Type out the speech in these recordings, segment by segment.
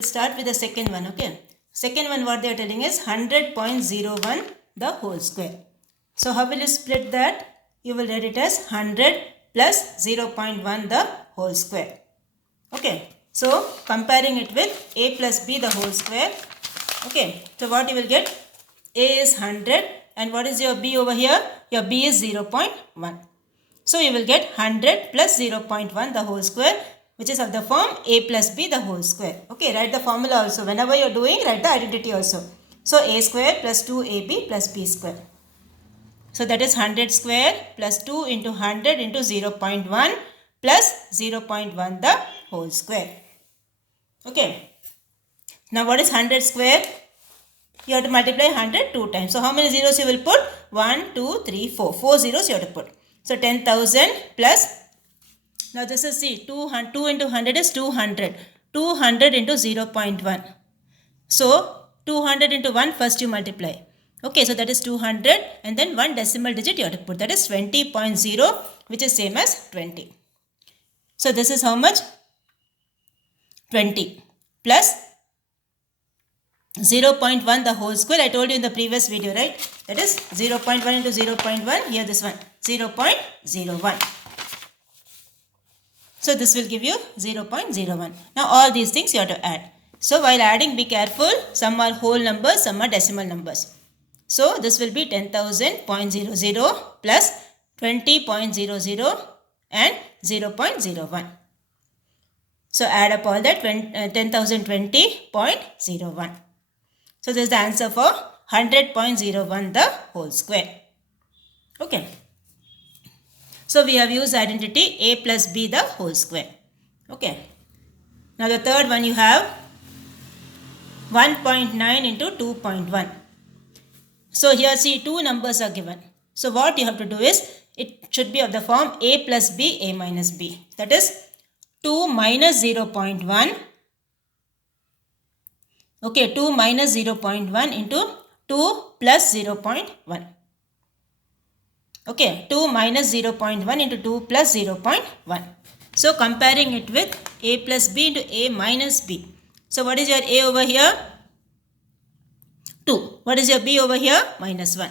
Start with the second one. Okay, second one what they are telling is 100.01 the whole square. So how will you split that? You will write it as 100 plus 0.1 the whole square. Okay, so comparing it with a plus b the whole square. Okay, so what you will get? A is 100 and what is your b over here? Your b is 0.1. So you will get 100 plus 0.1 the whole square, which is of the form a plus b the whole square. Okay, write the formula also. Whenever you are doing, write the identity also. So a square plus 2ab plus b square. So that is 100 square plus 2 into 100 into 0.1 plus 0.1 the whole square. Okay. Now what is 100 square? You have to multiply 100 two times. So how many zeros you will put? 1, 2, 3, 4. 4 zeros you have to put. So 10,000 plus, now this is see, 2 into 100 is 200. 200 into 0.1. So 200 into 1 first you multiply. Okay, so that is 200 and then one decimal digit you have to put. That is 20.0, which is same as 20. So this is how much? 20 plus 0.1 the whole square. I told you in the previous video, right? That is 0.1 into 0.1. Here this one, 0.01. So this will give you 0.01. Now all these things you have to add. So while adding, be careful. Some are whole numbers, some are decimal numbers. So this will be 10,000.00 plus 20.00 and 0.01. So add up all that, 10,020.01. So this is the answer for 100.01 the whole square. Okay. So we have used identity a plus b the whole square. Okay. Now the third one you have 1.9 into 2.1. So here see two numbers are given. So what you have to do is, it should be of the form a plus b, a minus b. That is 2 minus 0.1. Okay, 2 minus 0.1 into 2 plus 0.1. Okay, 2 minus 0.1 into 2 plus 0.1. So comparing it with a plus b into a minus b. So what is your a over here? 2. What is your b over here? Minus 1.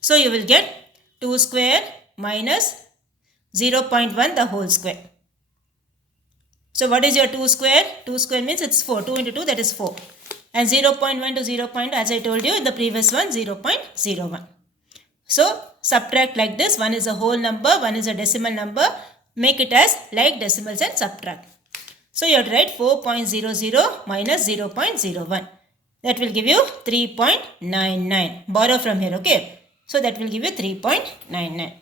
So you will get 2 square minus 0.1 the whole square. So what is your 2 square? 2 square means it's 4. 2 into 2, that is 4. And 0.1 to 0.2, as I told you in the previous one, 0.01. So subtract like this. One is a whole number, one is a decimal number. Make it as like decimals and subtract. So you have to write 4.00 minus 0.01. That will give you 3.99. Borrow from here, okay? So that will give you 3.99.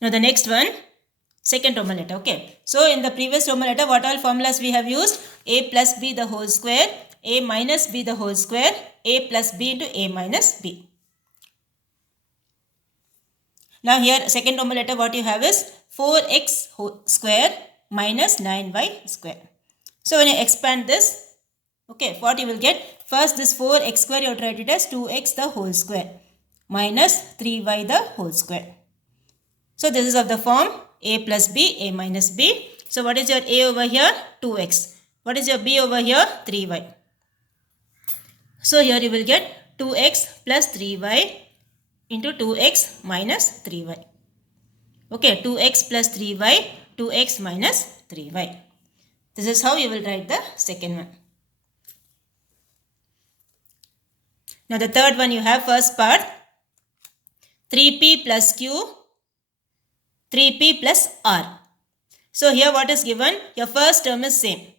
Now the next one, second Roman letter, okay? So in the previous Roman letter, what all formulas we have used? A plus b the whole square, a minus b the whole square, a plus b into a minus b. Now here second Roman letter what you have is 4x square minus 9y square. So when you expand this, okay, what you will get? First this 4x square you have to write it as 2x the whole square minus 3y the whole square. So this is of the form a plus b, a minus b. So what is your a over here? 2x. What is your b over here? 3y. So here you will get 2x plus 3y into 2x minus 3y. Okay, 2x plus 3y, 2x minus 3y. This is how you will write the second one. Now the third one you have first part 3p plus q, 3p plus r. So here what is given? Your first term is same.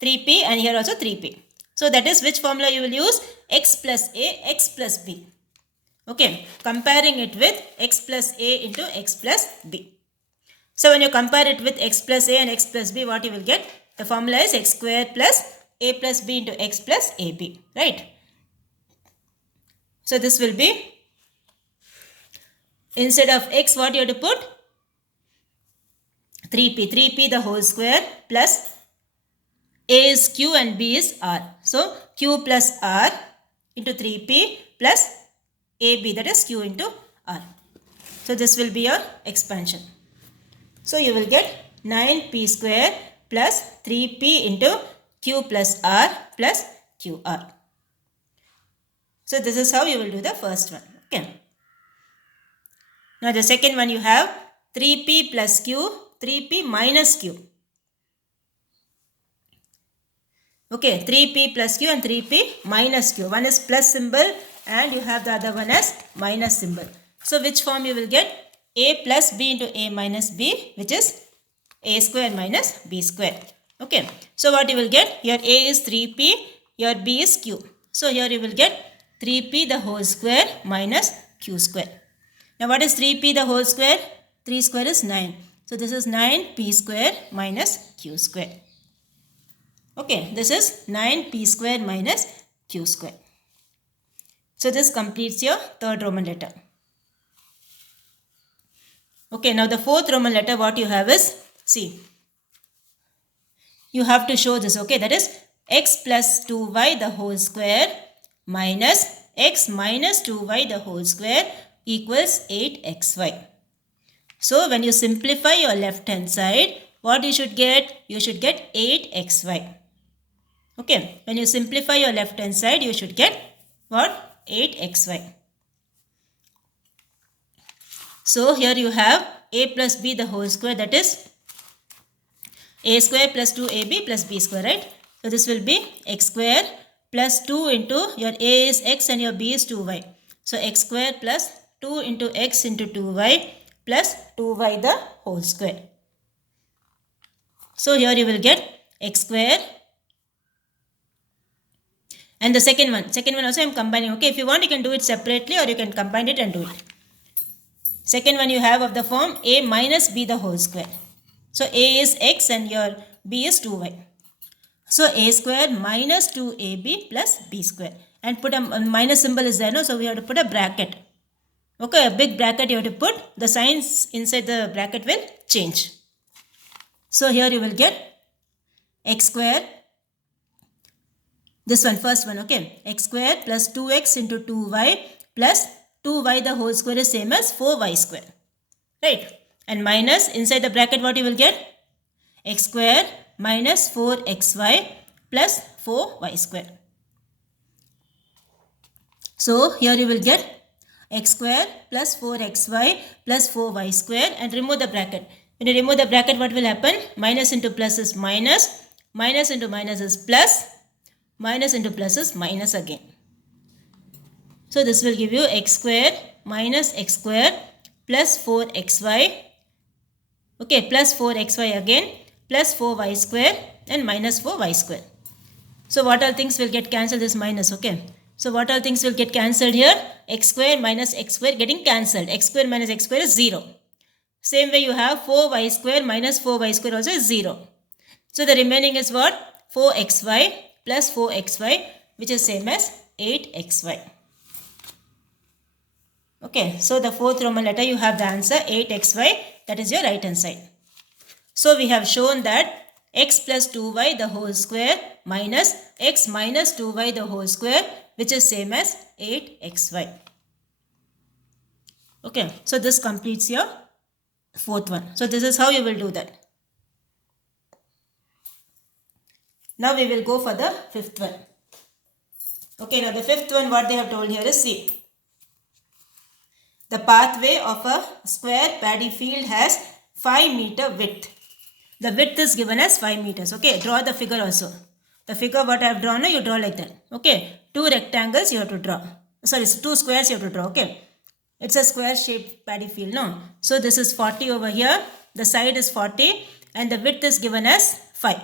3p and here also 3p. So that is which formula you will use? X plus a, x plus b. Okay, comparing it with x plus a into x plus b. So when you compare it with x plus a and x plus b, what you will get? The formula is x square plus a plus b into x plus ab, right? So this will be, instead of x, what you have to put? 3p. 3p the whole square plus a is q and b is r. So q plus r into 3p plus ab, that is q into r. So this will be your expansion. So you will get 9p square plus 3p into q plus r plus qr. So this is how you will do the first one. Okay. Now the second one you have 3p plus q, 3p minus q. Okay, 3p plus q and 3p minus q. One is plus symbol and you have the other one as minus symbol. So which form you will get? A plus b into a minus b, which is a square minus b square. Okay, so what you will get? Your a is 3p, your b is q. So here you will get 3p the whole square minus q square. Now what is 3p the whole square? 3 square is 9. So this is 9p square minus q square. Okay, this is 9p square minus q square. So this completes your third Roman letter. Okay, now the fourth Roman letter what you have is, see, you have to show this, okay, that is x plus 2y the whole square minus x minus 2y the whole square equals 8xy. So when you simplify your left hand side, what you should get? You should get 8xy. Okay, when you simplify your left hand side, you should get what? 8xy. So here you have a plus b the whole square, that is a square plus 2ab plus b square, right? So this will be x square plus 2 into your a is x and your b is 2y. So x square plus 2 into x into 2y plus 2y the whole square. So here you will get x square. And the second one also I am combining. Okay, if you want you can do it separately or you can combine it and do it. Second one you have of the form a minus b the whole square. So a is x and your b is 2y. So a square minus 2ab plus b square. And put a minus symbol is there, no? So we have to put a bracket. Okay, a big bracket you have to put. The signs inside the bracket will change. So here you will get x square. This one, first one, okay. X square plus 2x into 2y plus 2y the whole square is same as 4y square. Right? And minus, inside the bracket what you will get? X square minus 4xy plus 4y square. So here you will get x square plus 4xy plus 4y square and remove the bracket. When you remove the bracket, what will happen? Minus into plus is minus, minus into minus is plus, minus into plus is minus again. So this will give you x square minus x square plus 4xy. Okay, plus 4xy again plus 4y square and minus 4y square. So what all things will get cancelled? This minus, okay. So what all things will get cancelled here? X square minus x square getting cancelled. X square minus x square is 0. Same way you have 4y square minus 4y square also is 0. So the remaining is what? 4xy plus 4xy, which is same as 8xy. Okay, so the fourth Roman letter you have the answer 8xy, that is your right hand side. So we have shown that x plus 2y the whole square minus x minus 2y the whole square, which is same as 8xy. Okay, so this completes your fourth one. So this is how you will do that. Now we will go for the fifth one. Okay, now the fifth one what they have told here is, see, the pathway of a square paddy field has 5 meter width. The width is given as 5 meters. Okay, draw the figure also. The figure what I have drawn, you draw like that. Okay, 2 rectangles you have to draw. Sorry, 2 squares you have to draw. Okay, it's a square shaped paddy field, no? So this is 40 over here. The side is 40 and the width is given as 5.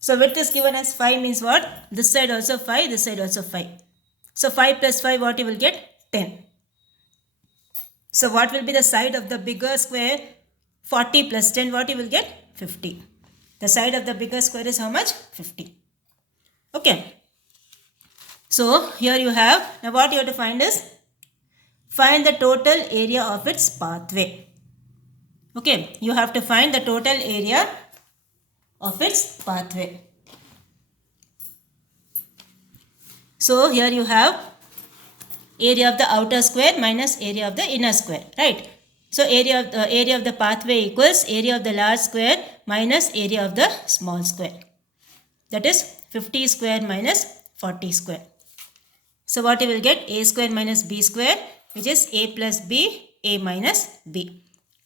So width is given as 5 means what? This side also 5, this side also 5. So 5 plus 5 what you will get? 10. So what will be the side of the bigger square? 40 plus 10 what you will get? 50. The side of the bigger square is how much? 50. Okay. So here you have, now what you have to find is, find the total area of its pathway. Okay, you have to find the total area of its pathway. So here you have area of the outer square minus area of the inner square, right? So area of the pathway equals area of the large square minus area of the small square. That is 50 square minus 40 square. So what you will get? A square minus b square, which is a plus b, a minus b.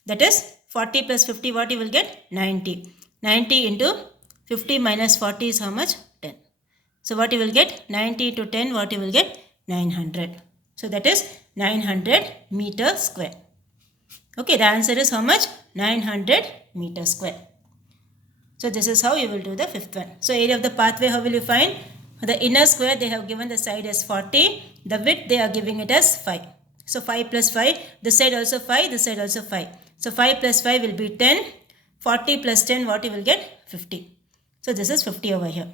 That is 40 plus 50, what you will get? 90. 90 into 50 minus 40 is how much? 10. So what you will get? 90 into 10, what you will get? 900. So that is 900 meter square. Okay, the answer is how much? 900 meter square. So this is how you will do the fifth one. So area of the pathway, how will you find? The inner square, they have given the side as 40. The width, they are giving it as 5. So 5 plus 5, this side also 5, this side also 5. So 5 plus 5 will be 10. 40 plus 10, what you will get? 50. So this is 50 over here.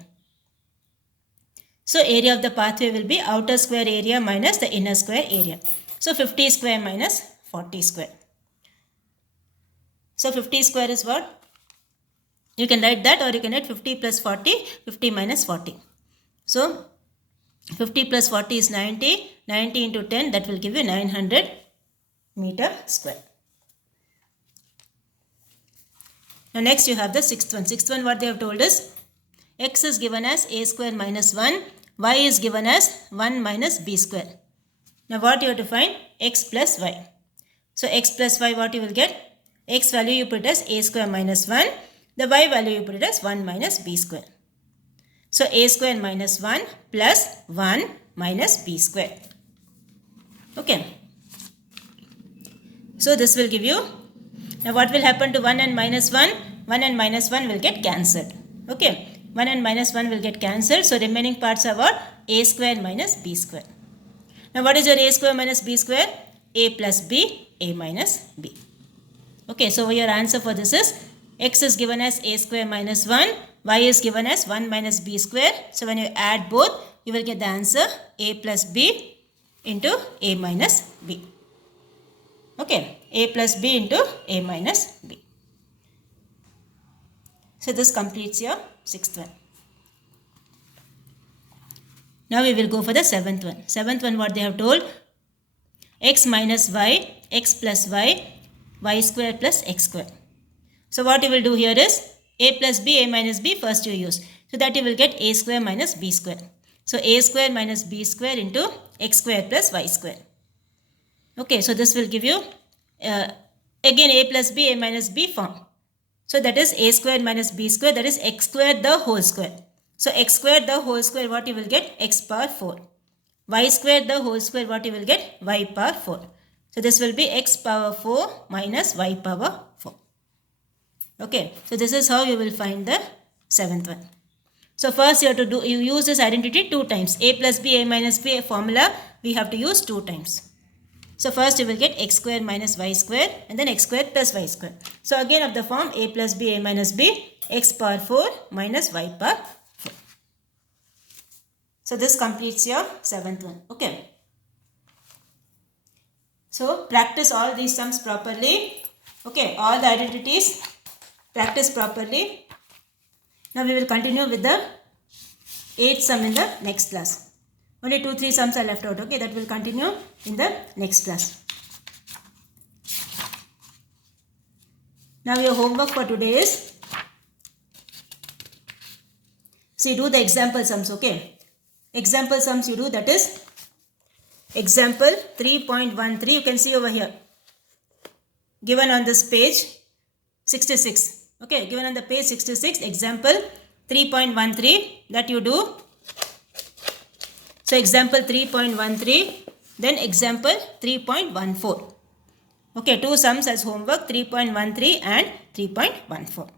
So area of the pathway will be outer square area minus the inner square area. So 50 square minus 40 square. So 50 square is what? You can write that, or you can write 50 plus 40, 50 minus 40. So 50 plus 40 is 90. 90 into 10, that will give you 900 meter square. Now next you have the sixth one. Sixth one, what they have told us? X is given as a square minus 1. Y is given as 1 minus b square. Now what you have to find? X plus y. So x plus y, what you will get? X value you put as a square minus 1. The y value you put it as 1 minus b square. So a square minus 1 plus 1 minus b square. Okay. So this will give you. Now what will happen to 1 and minus 1? 1 and minus 1 will get cancelled. Okay. 1 and minus 1 will get cancelled. So remaining parts are what? A square minus b square. Now what is your a square minus b square? A plus b, a minus b. Okay. So your answer for this is x is given as a square minus 1. Y is given as 1 minus b square. So when you add both, you will get the answer a plus b into a minus b. Okay, a plus b into a minus b. So this completes your sixth one. Now we will go for the seventh one. Seventh one, what they have told? X minus y, x plus y, y square plus x square. So what you will do here is a plus b, a minus b, first you use. So that you will get a square minus b square. So a square minus b square into x square plus y square. Okay, so this will give you again a plus b, a minus b form. So that is a square minus b square, that is x square the whole square. So x square the whole square, what you will get? X power 4. Y square the whole square, what you will get? Y power 4. So this will be x power 4 minus y power 4. Okay, so this is how you will find the seventh one. So first you have to you use this identity 2 times. A plus b, a minus b formula we have to use 2 times. So first you will get x square minus y square and then x square plus y square. So again of the form a plus b, a minus b, x power 4 minus y power 4. So this completes your seventh one. Okay. So practice all these sums properly. Okay, all the identities practice properly. Now we will continue with the 8th sum in the next class. Only 2-3 sums are left out. Okay, that will continue in the next class. Now your homework for today is, see, do the example sums. Okay, example sums you do, that is example 3.13. You can see over here, given on this page 66. Okay, given on the page 66, example 3.13 that you do. So example 3.13, then example 3.14. Okay, 2 sums as homework, 3.13 and 3.14.